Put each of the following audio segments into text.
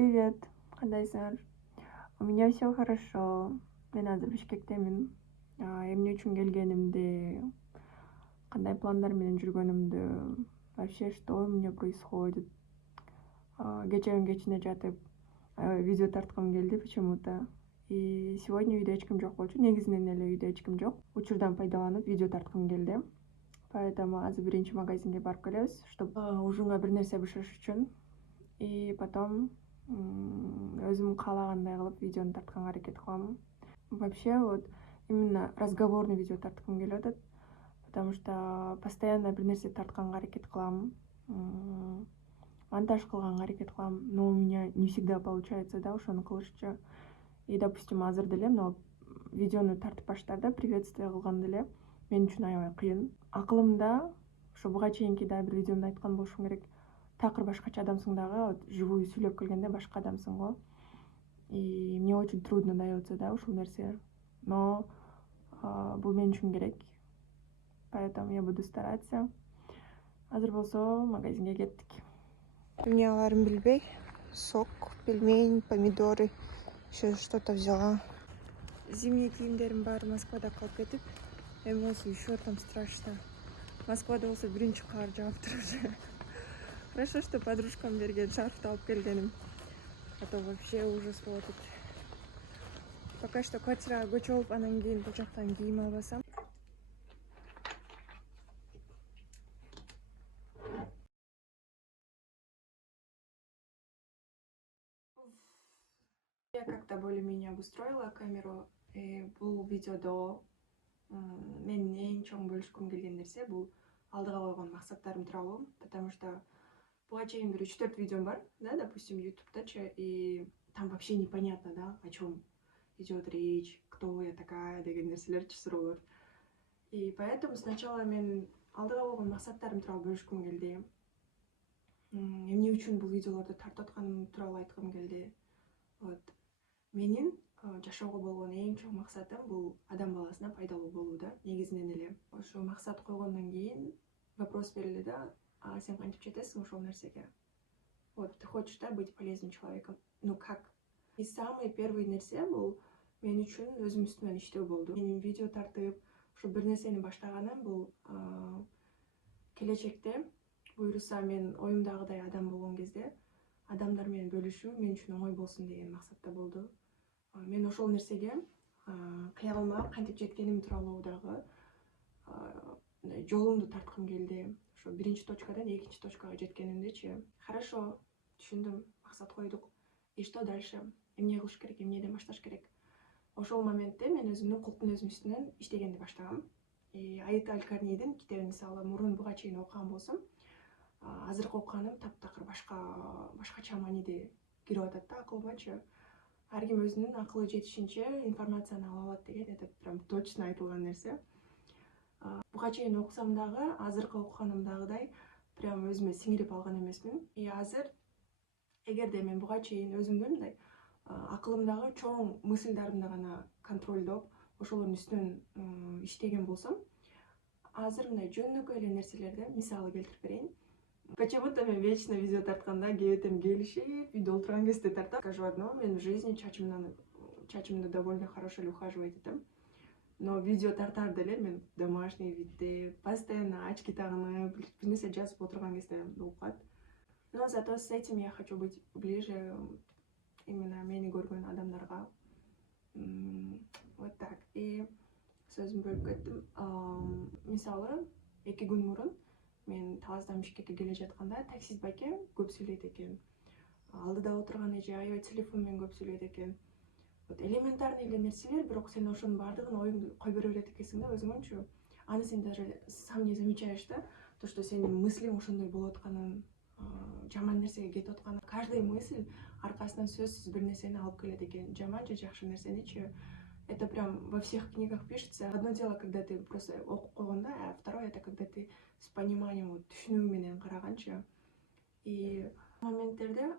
Привет, кандайсыңар? У меня все хорошо. Мен азыр Бишкектемин. Эмне үчүн келгенимди, кандай пландар менен жүргөнүмдү, вообще что у меня происходит. Кечеүн кечине жатып, видео тарткым келди почему-то. И сегодня үйдө эч ким жок болчу. Негизинен эле үйдө эч ким жок. Учурдан пайдаланып видео тарткым келди. Поэтому азыр биринчи магазинге барып келебиз, чтобы ужунга бир нерсе бышырыш үчүн. И потом өзүм каалагандай кылып видеону тартканга аракет кылам. Вообще вот именно разговорный видео тарткым келип атат, потому что постоянно бир нерсе тартканга аракет кылам, монтаж кылганга аракет кылам, но у меня не всегда получается, да, ошону кылышчу. И допустим азыр деле мына видеону тартып баштады, приветствие кылган деле мен үчүн аябай кыйын. Акылымда ошо буга чейинки да бир видеомдо айткан болушум керек, такыр башкача адамсың дагы, вот живую сүйлөп келгенде башка адамсың го. И мне очень трудно дается, да, ушул нерсе, но бул мен үчүн керек, поэтому я буду стараться. Азыр болсо магазинге кеттик. Эмнелерин билбей, сок, пельмень, помидоры, еще что-то взяла. Зимний кийимдерим баары Москвада калып кетип, эми болсо еще там страшно. Москвада болсо биринчи кар жаап тур уже. Хорошо, что подружкам берген шарфты алып келгеним, а то вообще ужас болот. Пока что квартирага көчүп алып, анан кийин бул жактан кийим албасам. Я как-то более-менее обустроила камеру, и бул видеодо менин эң чоң бөлүшкүм келген нерсе бул алдыга койгон максаттарым тууралуу, потому что буга чейин бир 3-4 видеом бар, да, допустим, ютубтачы, и там вообще непонятно, да, о чем идет речь, кто я такая деген нерселерчи, суроолор. И поэтому сначала мен алдыга койгон максаттарым тууралуу бөлүшкүм келди. Эмне үчүн бул видеолорду тартып атканым тууралуу айткым келди. Вот менин жашоого болгон эң чоң максатым бул адам баласына пайдалуу болуу, да, негизинен эле. Ошо максат койгондон кийин вопрос берилди да, а сен кантип жетесиң ошол нерсеге? Вот ты хочешь, да, быть полезным человеком, ну как? И самый первый нерсе бул мен үчүн өзүм үстүмөн иштөө болду. Менин видео тартып ушу бир нерсени баштаганым бул келечекте буюрса мен оюмдагыдай адам болгон кезде адамдар менен бөлүшүү мен үчүн оңой болсун деген максатта болду. Мен ошол нерсеге кыялыма кантип жеткеним тууралуу дагы жолумду тарткым келди. Ошо биринчи точкадан экинчи точкага жеткенимдичи. Хорошо, түшүндүм, максат койдук. И что дальше? Эмне кылыш керек, эмнеден башташ керек? Ошол моментте мен өзүмдүн кулктун өзүм үстүнөн иштегенди баштагам. И Аита Аль-Карнийдин китебин мисалы мурун буга чейин окуган болсом, азыркы окуганым таптакыр башкача мааниде кирип атат да акылымачы. Ар ким өзүнүн акылы жетишинче информацияны ала алат деген, это прям точно айтылган нерсе. Буга чейин окусам дагы, азыркы окуганымдагыдай прям өзүмө сиңирип алган эмесмин. И азыр эгерде мен буга чейин өзүмдүн мындай акылымдагы чоң мысльдарымды гана контролдоп, ошолордун үстүнөн иштеген болсом, азыр мындай жөнөкөй эле нерселерди мисалы келтирип берейин. Почему-то мен вечно видео тартканда кебетем келишип, үйдө отурган кезде тартам. Скажу одно, мен в жизни чачымды довольно хорошо эле ухаживать этем. Но видео тартар деле мен домашний видде постоянно очки тагынып, бир нерсе жазып отурган кезде укат. Но зато с этим я хочу быть ближе именно мени көргөн адамдарга. Вот так. И сөзүмдү бөлүп кеттим. Мисалы, 2 күн мурун мен Талаздан Бишкекке келе жатканда таксист байке көп сүйлөйт экен. Алдыда отурган эже аябай телефон менен көп сүйлөйт экен. Вот элементарный эле нерселер, бирок сен ошонун баардыгын оюңду кой бере берет экенсиң да өзүңөнчү. Аны сен даже сам не замечаешь, да, то, что сенин мыслиң ошондой болуп атканын, жаман нерсеге кетип атканын. Каждый мысль аркасынан сөзсүз бир нерсени алып келет экен, жаман же жакшы нерсеничи. Это прям во всех книгах пишется. Одно дело, когда ты просто окуп койгондо, а второе это когда ты с пониманием, түшүнүү менен караганчы. И моменттерде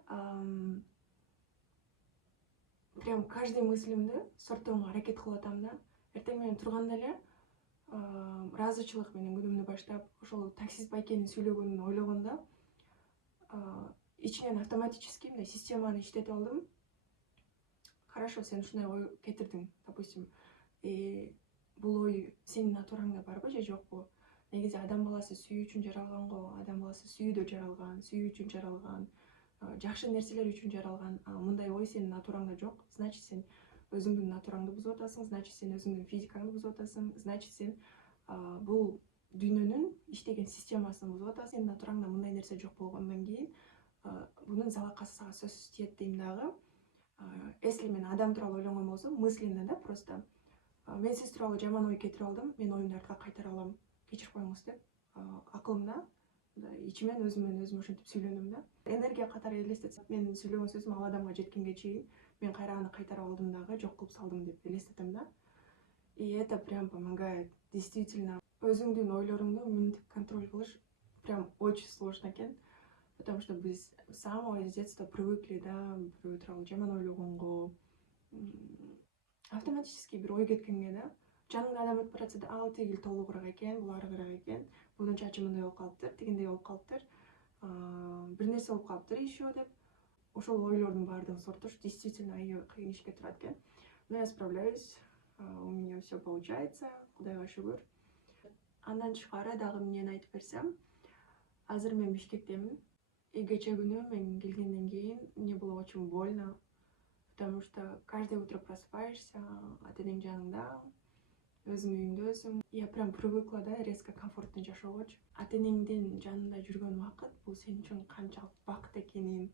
прям каждый мыслимди сорттоого аракет кылып атам да. Эртең менен турганда эле ыраазычылык менен күнүмдү баштап, ошол таксист байкенин сүйлөгөнүн ойлогондо ичинен автоматически мындай системаны иштетип алдым. Хорошо, сен ушундай ой кетирдиң, допустим, бул ой сенин натураңда барбы же жокпу? Негизи адам баласы сүйүү үчүн жаралган го, адам баласы сүйүүдө жаралган, сүйүү үчүн жаралган, жакшы нерселер үчүн жаралган. Мындай ой сенин натураңда жок, значит сен өзүңдүн натураңды бузуп атасың, значит сен өзүңдүн физикаңды бузуп атасың, значит сен бул дүйнөнүн иштеген системасын бузуп атасың. Сенин натураңда мындай нерсе жок болгондон кийин бунун залакасы сага сөзсүз тиет дейм дагы. Если мен адам тууралуу ойлонгон болсом, мысленно да просто мен сиз тууралуу жаман ой кетирип алдым, мен оюмду артка кайтара алам, кечирип коюңуз деп акылымда ичимен өзүм ошентип сүйлөнөм да. Энергия катары элестетсем, менин сүйлөгөн сөзүм ал адамга жеткенге чейин мен кайра аны кайтарып алдым дагы, жок кылып салдым деп элестетем да. И это прям помогает. Действительно, өзүңдүн ойлоруңду мынтип контроль кылыш прям очень сложно экен. Потому что биз с самого детства привыкли, да, бирөө тууралуу жаман ойлогонго, автоматически бир ой кеткенге, да. Жаныңда адам өтүп баратса да, ал тигил толугураак экен, бул арыгыраак экен, бунун чачы мындай болуп калыптыр, тигиндей болуп калыптыр, бир нерсе болуп калыптыр еще деп. Ошол ойлордун баардыгын сортуш действительно кыйын ишке турат экен. Но я справляюсь, у меня все получается, Кудайга шүгүр. Андан тышкары дагы эмнени айтып берсем, азыр мен Бишкектемин. И кече күнү мен келгенден кийин мне было очень больно, потому что каждое утро просыпаешься, ата-энең жаныңда, өзүң үйүңдөсүң. Я прям привыкла, да, резко комфортно жашоогочу. Ата-энеңдин жанында жүргөн убакыт бул сен үчүн канчалык бакыт экенин,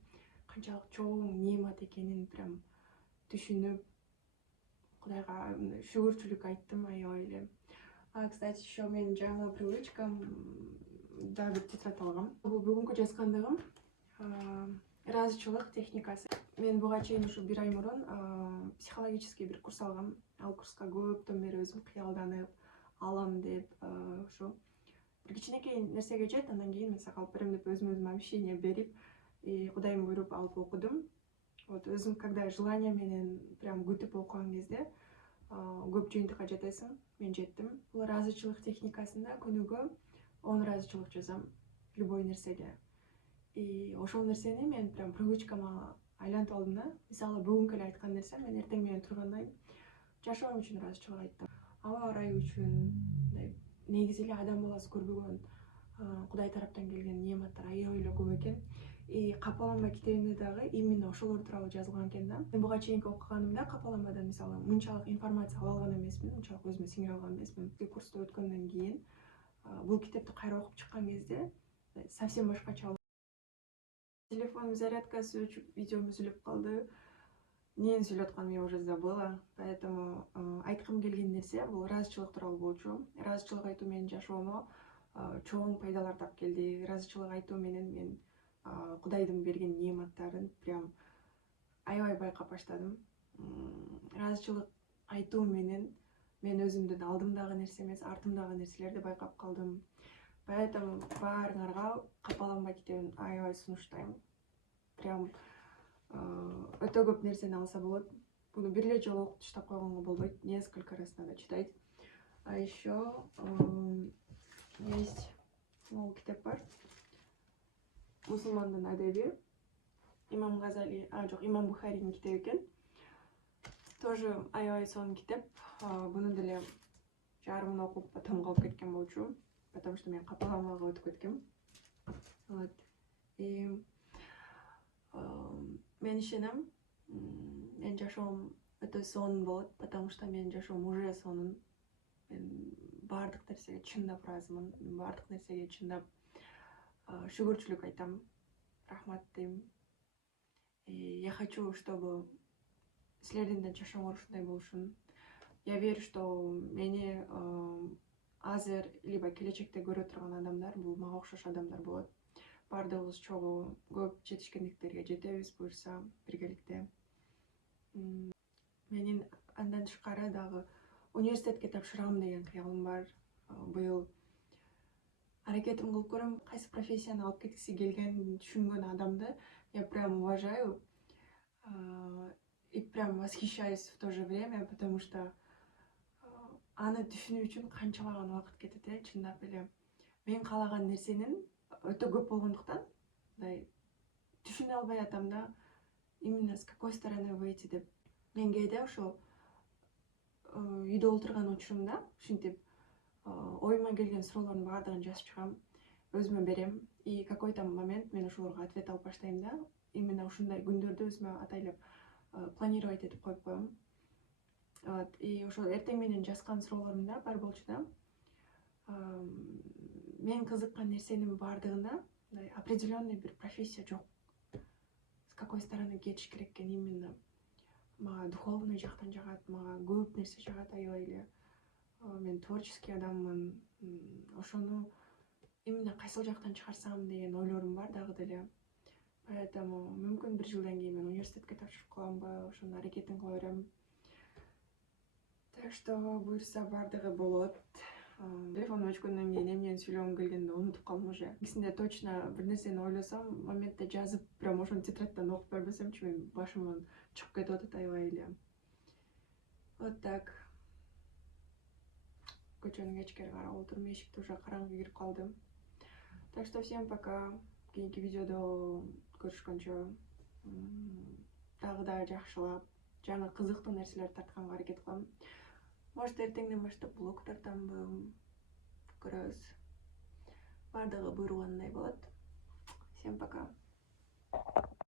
канчалык чоң неемат экенин прям түшүнүп, Кудайга шүгүрчүлүк айттым аябай эле. Кстати, еще менин жаңы привычкам да бир тетрадь алгам. Бул бүгүнкү жазгандыгым ыраазычылык техникасы. Мен буга чейин ушу бир ай мурун психологический бир курс алгам. Ал курска көптөн бери өзүм кыялданып алам деп, ушу бир кичинекей нерсеге жет, андан кийин мен сага алып берем деп өзүм обещание берип, Кудайым буйруп алып окудум. Вот өзүм когда желание менен прям күтүп окуган кезде көп жыйынтыкка жетесиң. Мен жеттим. Бул ыраазычылык техникасында күнүгө 10 ыраазычылык жазам любой нерсеге. И ошол нерсени мен прям привычкама айлантып алдым да. Мисалы, бүгүнкү эле айткан нерсем, мен эртең менен тургандан жашоом үчүн ыраазычылык айттым. Аба ырайы үчүн, негизи эле адам баласы көрбөгөн Кудай тараптан келген неематтар аябай эле көп экен. И Капаланба китебинде дагы именно ошолор тууралуу жазылган экен да. Мен буга чейинки окуганымда Капаланбадан мисалы мынчалык информация ала алган эмесмин, мынчалык өзүмө сиңире алган эмесмин. Курсту өткөндөн кийин бул китепти кайра окуп чыккан кезде совсем башкача. Телефонум зарядкасы өчүп, видеом үзүлүп калды. Эмнени сүйлөп атканымды я уже забыла. Поэтому айткым келген нерсе бул ыраазычылык тууралуу болчу. Ыраазычылык айтуу менин жашоомо чоң пайдаларды алып келди. Ыраазычылык айтуу менен мен Кудайдын берген неематтарын прям аябай байкап баштадым. Ыраазычылык айтуу менен мен өзүмдүн алдымдагы нерсе эмес, артымдагы нерселерди байкап калдым. Поэтому баарыңарга Капаланба китебин аябай сунуштайм. Прям өтө көп нерсени алса болот. Буну бир эле жолу окуп таштап койгонго болбойт. Несколько раз надо читать. А еще есть китеп бар. Мусулмандын адеби. Имам Газали, Имам Бухаринин китеби экен. Тоже аябай сонун китеп. Буну деле жарымын окуп потом калып кеткен болчу. Потому что мен Капаланбага өтүп кеткем. Вот. И мен ишенем, менин жашоом өтө сонун болот, потому что менин жашоом уже сонун. Мен баардык нерсеге чындап ыраазымын. Мен баардык нерсеге чындап шүгүрчүлүк айтам. Рахмат дейм. Я хочу, чтобы силердин да жашооңор ушундай болушун. Я верю, что мени азыр либо келечекте көрө турган адамдар бул мага окшош адамдар болот. Баардыгыбыз чогуу көп жетишкендиктерге жетебиз буюрса биргеликте. Менин андан тышкары дагы университетке тапшырам деген кыялым бар. Быйыл аракетим кылып көрөм. Кайсы профессияны алып кеткиси келгенин түшүнгөн адамды я прям уважаю и прям восхищаюсь в то же время, потому что аны түшүнүү үчүн канчалаган убакыт кетет, чындап эле. Мен каалаган нерсенин өтө көп болгондуктан, мындай түшүнө албай атам да, именно с какой стороны выйти деп. Мен кээде ошол үйдө отурган учурумда ушинтип оюма келген суроолордун баардыгын жазып чыгам, өзүмө берем, и какой-то момент мен ошолорго ответ алып баштайм да. Именно ушундай күндөрдү өзүмө атайлап планировать этип коюп коем. Вот, и ошол эртең менен жазган суроолорумда бар болчу да, мен кызыккан нерсенин баардыгында мындай определенный бир профессия жок. С какой стороны кетиш керек экен именно. Мага духовный жактан жагат, мага көп нерсе жагат аябай эле. Мен творческий адаммын. Ошону именно кайсыл жактан чыгарсам деген ойлорум бар дагы деле. Поэтому мүмкүн 1 жылдан кийин мен университетке тапшырып каламбы, ошонун аракетин кыла берем. Так что буюрса баардыгы болот. Телефонум өчкөндөн кийин эмнени сүйлөгүм келгенин унутуп калдым уже. Кисинде точно бир нерсени ойлосом, моментте жазып, прям ошону тетрадьтан окуп бербесемчи, мен башыман чыгып кетип атат аябай эле. Вот так. Көчөнүн кечкери карап отурум, эшикти уже караңгы кирип калды. Так что всем пока. Кийинки видеодо көрүшкөнчө, дагы да жакшылап, жаңы кызыктуу нерселерди тартканга аракет кылам. Может, эртеңден баштап блог тартамбы, көрөбүз. Баардыгы буйругандай болот. Всем пока.